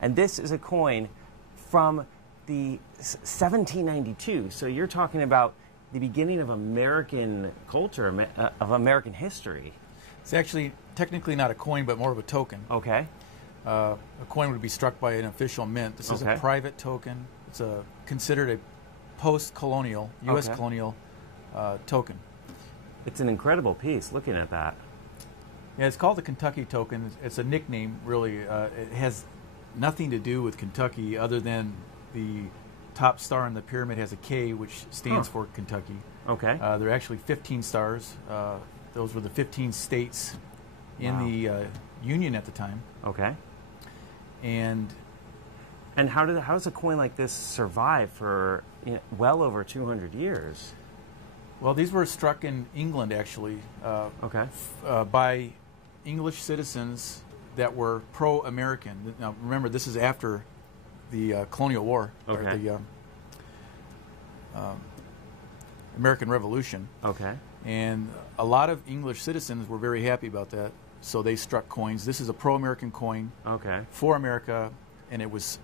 And this is a coin from the 1792. So you're talking about the beginning of American culture, of American history. It's actually technically not a coin, but more of a token. Okay. A coin would be struck by an official mint. This is a private token. It's considered a post-colonial, U.S. colonial token. It's an incredible piece, looking at that. Yeah, it's called the Kentucky token. It's a nickname, really. It has nothing to do with Kentucky other than the top star in the pyramid has a K, which stands for Kentucky. Okay. There are actually 15 stars. Those were the 15 states in the Union at the time. Okay. And how does a coin like this survive for well over 200 years? Well, these were struck in England, actually, by English citizens that were pro-American. Now, remember, this is after the Colonial War, or the American Revolution. Okay. And a lot of English citizens were very happy about that, so they struck coins. This is a pro-American coin for America, and it was,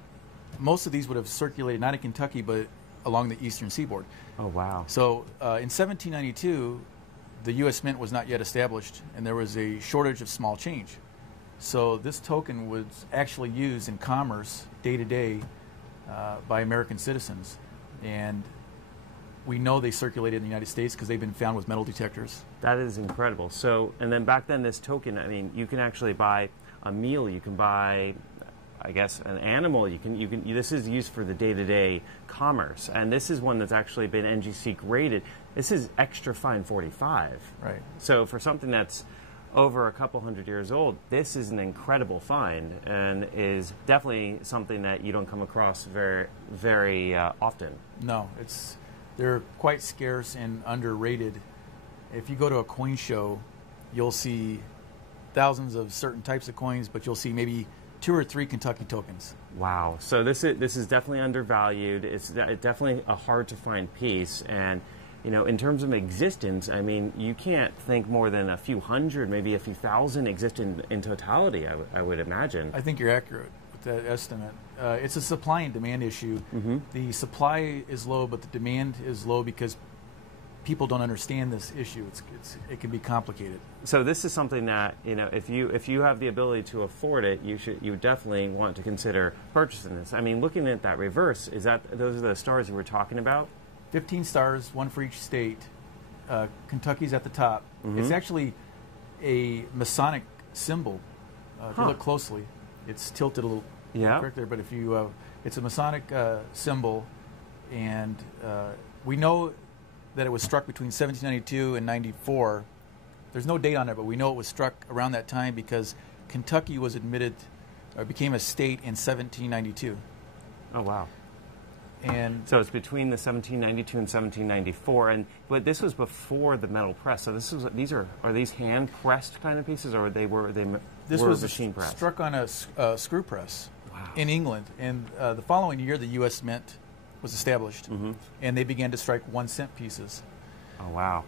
most of these would have circulated not in Kentucky, but along the eastern seaboard. Oh, wow. So in 1792, the U.S. Mint was not yet established, and there was a shortage of small change. So this token was actually used in commerce day to day by American citizens. And we know they circulated in the United States because they've been found with metal detectors. That is incredible. So, and then back then, this token, I mean, you can actually buy a meal, you can buy, I guess, an animal. This is used for the day-to-day commerce, and this is one that's actually been NGC graded. This is extra fine 45. Right. So for something that's over a couple hundred years old, this is an incredible find, and is definitely something that you don't come across very often. No, they're quite scarce and underrated. If you go to a coin show, you'll see thousands of certain types of coins, but you'll see maybe 2 or 3 Kentucky tokens. Wow. So this is definitely undervalued. It's definitely a hard to find piece, and in terms of existence, I mean, you can't think more than a few hundred, maybe a few thousand exist in totality, I would imagine. I think you're accurate with that estimate. It's a supply and demand issue. The supply is low, but the demand is low because people don't understand this issue. It can be complicated. So this is something that, if you have the ability to afford it, you definitely want to consider purchasing this. I mean, looking at that reverse, those are the stars you were talking about? 15 stars, 1 for each state. Kentucky's at the top. It's actually a Masonic symbol. If you look closely, it's tilted a little correct there, but if you, it's a Masonic symbol, and we know that it was struck between 1792 and 94. There's no date on it, but we know it was struck around that time because Kentucky was became a state in 1792. Oh, wow. And so it's between the 1792 and 1794, but this was before the metal press. So are these hand pressed kind of pieces, or this was machine pressed? Struck on a screw press in England, and the following year the U.S. Mint was established, and they began to strike 1 cent pieces. Oh, wow.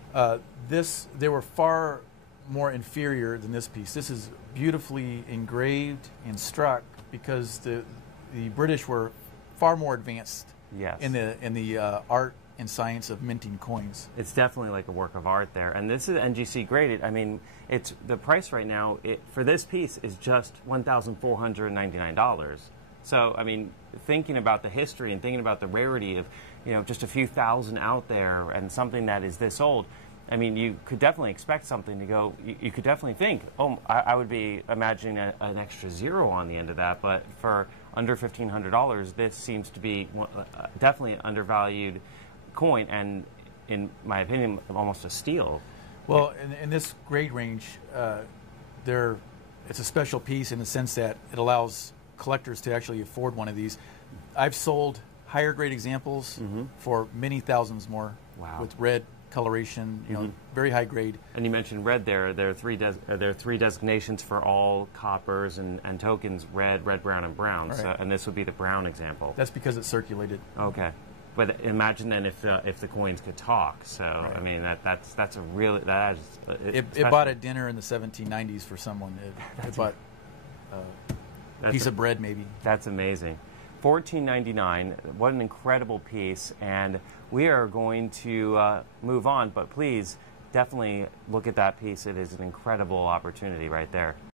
They were far more inferior than this piece. This is beautifully engraved and struck because the British were far more advanced in the art and science of minting coins. It's definitely like a work of art there, and this is NGC graded. I mean, the price right now for this piece is just $1,499. So, I mean, thinking about the history and thinking about the rarity of, just a few thousand out there and something that is this old, I mean, you could definitely expect something to go, you could definitely think, oh, I would be imagining an extra 0 on the end of that, but for under $1,500, this seems to be definitely an undervalued coin, and in my opinion, almost a steal. Well, in this grade range, it's a special piece in the sense that it allows collectors to actually afford one of these. I've sold higher grade examples for many thousands more with red coloration, very high grade. And you mentioned red there. There are three designations for all coppers and tokens: red, brown, and brown. Right. So, and this would be the brown example. That's because it's circulated. Okay. But imagine then if the coins could talk. So I mean that's a really It bought a dinner in the 1790s for someone. It bought piece of bread, maybe. That's amazing. $14.99. What an incredible piece. And we are going to move on, but please definitely look at that piece. It is an incredible opportunity right there.